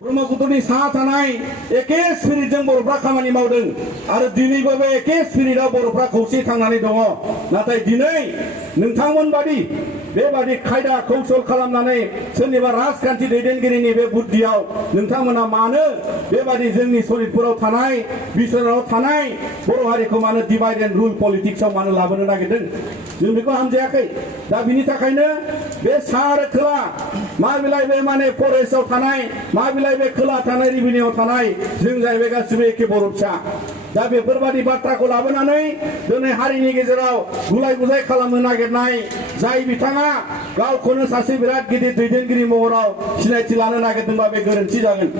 ब्रह्मपुत्रनि सा थानाय एखे स्पिरिटजों बर'फ्रा खामानि मावदों आरो दिनैबो बे एखे स्पिरिटआव बर'फ्रा खौसे थांनानै दङ। नाथाय दिनै नोंथांमोन बादि बेबादि खायदा कौशल खालामनानै सोरनिबा राजखान्थि दैदेनगिरिनि बे बुद्धियाव नोंथांमोना मानो बेबादि जोंनि सनितपुराव थानाय बिसनाव थानाय बर' हारिखौ मानो डिभाइड एन्ड रुल पलिटिक्सआव मानो लाबोनो नागिरदों? जों बेखौ हामजायाखै। दा बिनि थाखायनो बे सा आरो खोला मा बिलाइ बे माने फरेस्टआव थानाय मा बिलाइ बे खोला थानाय रिभिनिउआव थानाय जों जाहैबाय गासिबो एखे बर' फिसा। दा बेफोरबादि बाथ्राखौ लाबोनानै दिनै हारिनि गेजेराव गुलाय गुजाय खालामनो नागिरनाय जाय बिथाङा गावखौनो सासे बिराद गिदिर दैदेनगिरि महराव सिनायथि लानो नागिरदोंबा बे गोरोन्थि जागोन।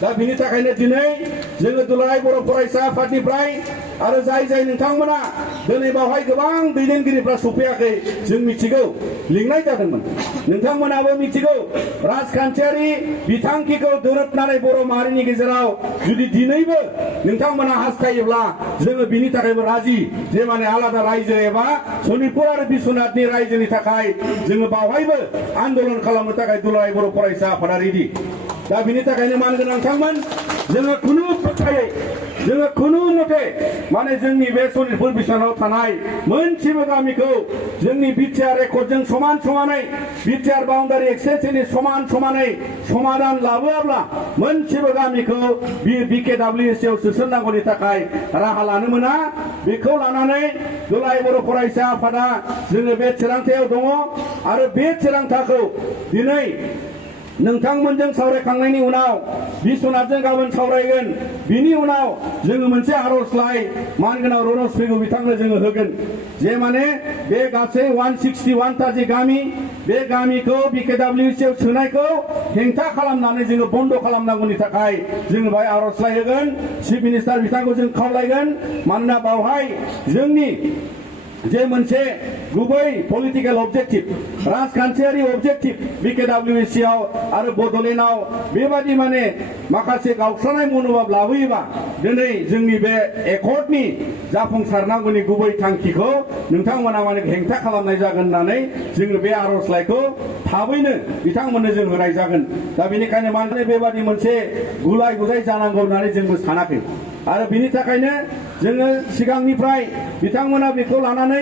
दा बिनि थाखायनो दिनै जोङो दुलाराय बर' फरायसा आफादनिफ्राय आरो जाय नोंथांमोना दिनै बावहाय गोबां दैदेनगिरिफ्रा सफैयाखै जों मिथिगौ लिंनाय जादोंमोन। नोंथांमोनाबो मिथिगौ राजखान्थियारि बिथांखिखौ दोरोदनानै बर' माहारिनि गेजेराव जुदि दिनैबो नोंथांमोना हास्थायोब्ला जोङो बिनि थाखायबो राजि जे माने आलादा रायजो एबा सनितपुर आरो बिश्वनाथनि रायजोनि थाखाय जोङो बावहायबो आन्दोलन खालामनो थाखाय दुलाराय बर' फरायसा आफादा रेडि। दा बिनि थाखायनो मानगोनांथांमोन जोङो खुनु फोथायै जोङो खुनु मथे माने जोंनि बे सनितपुर बिश्वनाथाव थानाय मोनसेबो गामिखौ जोंनि बिटिआर रेकर्डजों समान समानै बिटिआर बाउन्डारि एक्सटेन्सननि समान समानै समाधान लाबोआब्ला मोनसेबो गामिखौ बिकेडब्लिउएसि आव सोसननांगौनि थाखाय राहा लानो मोना। बेखौ लानानै दुलाराय बर' फरायसा आफादा जोङो बे थिरांथायाव दङ आरो बे थिरांथाखौ दिनै नोंथांमोनजों सावरायखांनायनि उनाव बिश्वनाथजों गाबोन सावरायगोन। बिनि उनाव जोङो मोनसे आर'जलाइ मानगोनां रनज पेगु बिथांनो जोङो होगोन जे माने बे गासै 161 जि गामि बे गामिखौ बिकेडब्लिउएसि आव सोनायखौ हेंथा खालामनानै जोङो बन्द खालामनांगौनि थाखाय जोङो बेहाय आर'जलाइ होगोन। चिफ मिनिस्टार बिथांखौ जों खावलायगोन मानोना बावहाय जोंनि जे मोनसे गुबै पलिटिकल अबजेक्टिभ राजखान्थियारि अबजेक्टिभ बिकेडब्लिउएसि आव आरो बड'लेण्डआव बेबादि माने माखासे गावस्रानाय मनोभाब लाबोयोबा दिनै जोंनि बे एकर्डनि जाफुंसारनांगौनि गुबै थांखिखौ नोंथांमोना माने हेंथा खालामनाय जागोन होननानै जोङो बे आर'जलाइखौ थाबैनो बिथांमोननो जों होनाय जागोन। दा बेनिखायनो माने बेबादि मोनसे गुलाय गुजाय जानांगौ होननानै जोंबो सानाखै आरो बिनि थाखायनो जोङो सिगांनिफ्राय बिथांमोना बेखौ लानानै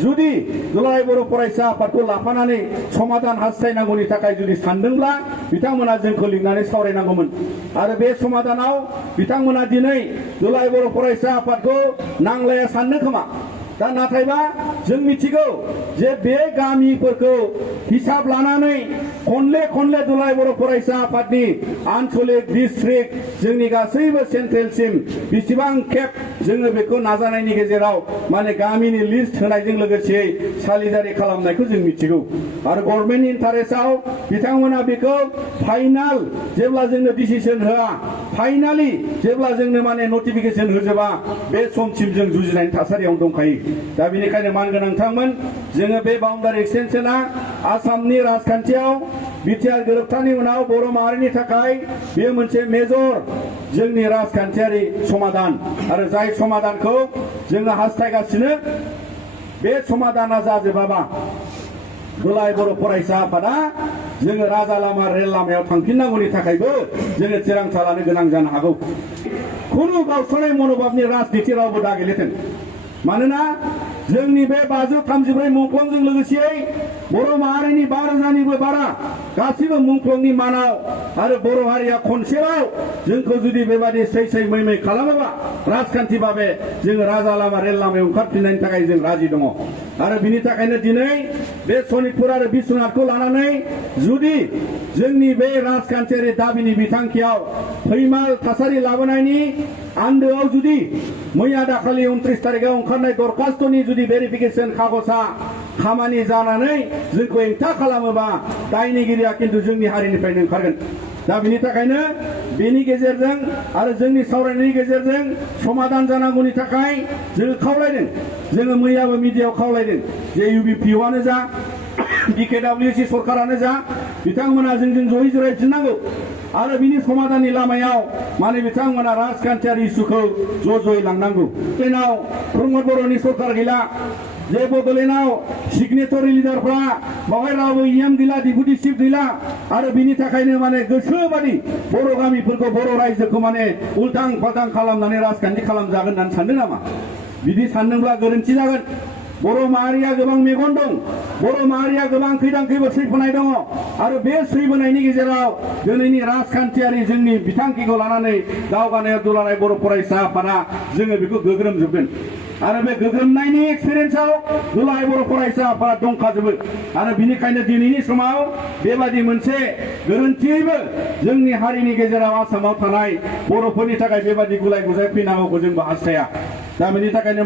जुदि दुलाराय बर' फरायसा आफादखौ लाफानानै समाधान हास्थायनांगौनि थाखाय जुदि सानदोंब्ला बिथांमोना जोंखौ लिंनानै सावरायनांगौमोन आरो बे समाधानाव बिथांमोना दिनै दुलाराय बर' फरायसा आफादखौ नांलाया साननो खोमा। दा नाथायबा जों मिथिगौ जे बे गामिफोरखौ हिसाब लानानै खनले दुलाराय बर' फरायसा आफादनि आन्चलिक डिस्ट्रिक्ट जोंनि गासैबो सेन्ट्रेलसिम बेसेबां खेब जोङो बेखौ नाजानायनि गेजेराव माने गामिनि लिस्ट होनायजों लोगोसे सालिजारि खालामनायखौ जों मिथिगौ आरो गभर्नमेन्ट इन्टारेस्टआव बिथांमोना बेखौ फाइनाल जेब्ला जोंनो डिसिसन होआ फाइनालि जेब्ला जोंनो माने नटिफिकेसन होजोबा बे समसिम जों जुजिनायनि थासारियावनो दंखायो। दा बेनिखायनो मानगोनांथांमोन जोङो बे बाउन्डारि एक्सटेनसना आसामनि राजखान्थियाव बिटिआर गोरोबथानि उनाव बर' माहारिनि थाखाय बेयो मोनसे मेजर जोंनि राजखान्थियारि समाधान आरो जाय समाधानखौ जोङो हास्थायगासिनो बे समाधाना जाजोबाबा दुलाराय बर' फरायसा आफादा जोङो राजा लामा रेल लामायाव थांफिननांगौनि थाखायबो जोङो थिरांथा लानो गोनां जानो हागौ। खुनु गावस्रानाय मनोभाबनि राजनिति रावबो दागेलेथों मानोना जोंनि बे 534 मुंख्लंजों लोगोसे बर' माहारिनि 12,000निबो बारा गासिबो मुंख्लंनि मानाव आरो बर' हारिया खनसेबाव जोंखौ जुदि बेबादि सै मै खालामोबा राजखान्थि भाबे जोङो राजा लामा रेल लामायाव ओंखारफिननायनि थाखाय जों राजि दङ आरो बिनि थाखायनो दिनै बे सनितपुर आरो बिश्वनाथखौ लानानै जुदि जोंनि बे राजखान्थियारि दाबिनि बिथांखियाव फैमाल थासारि लाबोनायनि आन्दोआव जुदि मैया दाखालि 29 तारिखआव ओंखारनाय दरखास्तनि जुदि भेरिफिकेसन कागजा खामानि जानानै जोंखौ हेंथा खालामोबा दायनिगिरिया किन्तु जोंनि हारिनिफ्रायनो ओंखारगोन। दा बिनि थाखायनो बेनि गेजेरजों आरो जोंनि सावरायनायनि गेजेरजों समाधान जानांगौनि थाखाय जोङो खावलायदों। जोङो मैयाबो मिडियायाव खावलायदों जे इउबिपिअआनो जा बिकेडब्लिउएसि सरकारानो जा बिथांमोना जोंजों जयै जिरायफिननांगौ आरो बिनि समाधाननि लामायाव माने बिथांमोना राजखान्थियारि इस्युखौ ज'यै लांनांगौ। बड'लेण्डआव प्रमद बर'नि सरकार गैला जे बड'लेण्डआव सिगनेटरि लिडारफ्रा बावहाय रावबो इएम गैला डिपुटि चिफ गैला आरो बिनि थाखायनो माने गोसोबादि बर' गामिफोरखौ बर' रायजोखौ माने उल्थां फाल्थां खालामनानै राजखान्थि खालामजागोन होननानै सानदों नामा? बिदि सानदोंब्ला गोरोन्थि जागोन। बर' माहारिया गोबां मेगन दं, बर' माहारिया गोबां खैदां खैफोद सैफोनाय दङ आरो बे सैबोनायनि गेजेराव दिनैनि राजखान्थियारि जोंनि बिथांखिखौ लानानै दावगानायाव दुलाराय बर' फरायसा आफादा जोङो बेखौ गोग्रोमजोबगोन आरो बे गोग्रोमनायनि एक्सपिरियेन्सआव दुलाराय बर' फरायसा आफादा दंखाजोबो आरो बिनिखायनो दिनैनि समाव बेबादि मोनसे गोरोन्थियैबो जोंनि हारिनि गेजेराव आसामाव थानाय बर'फोरनि थाखाय बेबादि गुलाय गुजाय फैनांगौखौ जोंबो हास्थाया। दा बेनि थाखायनो